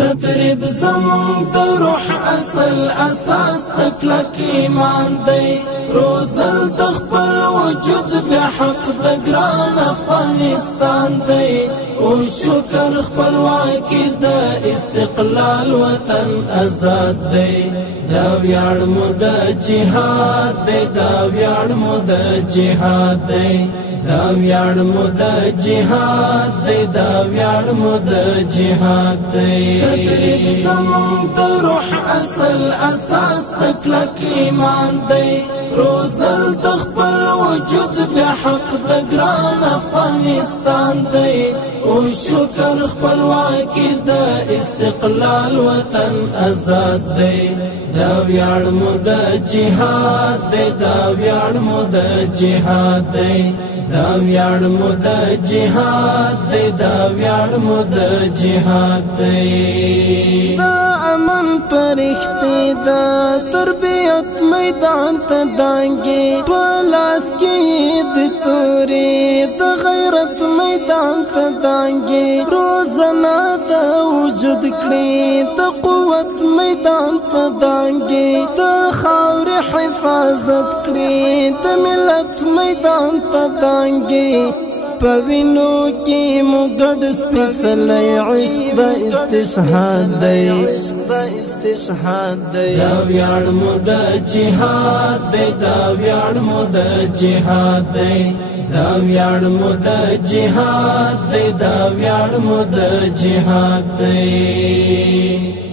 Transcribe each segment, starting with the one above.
تدریب زمون د روح اصل اساس تکلک ایمان دی روزل د خپل وجود بیا حق د ګران افغانستان دی او شکر خپلواکي د استقلال وطن آزاد دی دا ویاړ مو د جهاد دی دا ویاړ مو د جهاد دی دا ویاړ مو د جهاد دی دا ویاړ مو د جهاد دی تدریب زمون د روح اصل اساس تکلک ایمان دی روزل د خپل وجود بیا حق د ګران افغانستان دی او شکر خپلواکي د استقلال وطن آزاد دی دا ویاړ مو د جهاد دی دا ویاړ مو د جهاد دی دا ویاړ مو د جهاد دی دا ویاړ مو د جهاد دی دا امن پرختی دا تربیت میدان ته دانګي پلاس کې د توري د غیرت میدان ته دانګي روزانه د وجود کړي د قوت میدان ته دانګي د خاور حفاظت کړي د ملت میدان ته دانګي پوینو کی مګډ سپېڅلې عشق د استشهاد دی دا ویاړ مو د جهاد دی دا ویاړ مو د جهاد دی دا ویاړ مو د جهاد دی دا ویاړ مو د جهاد دی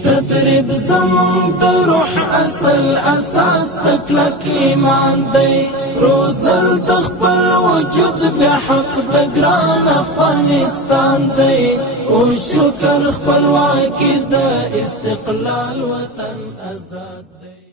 تدریب زمون د روح اصل اساس تکلک ایمان دی روزل د خپل وجود بیا حق د ګران افغانستان دی او شکر خپلواکي د استقلال وطن آزاد دی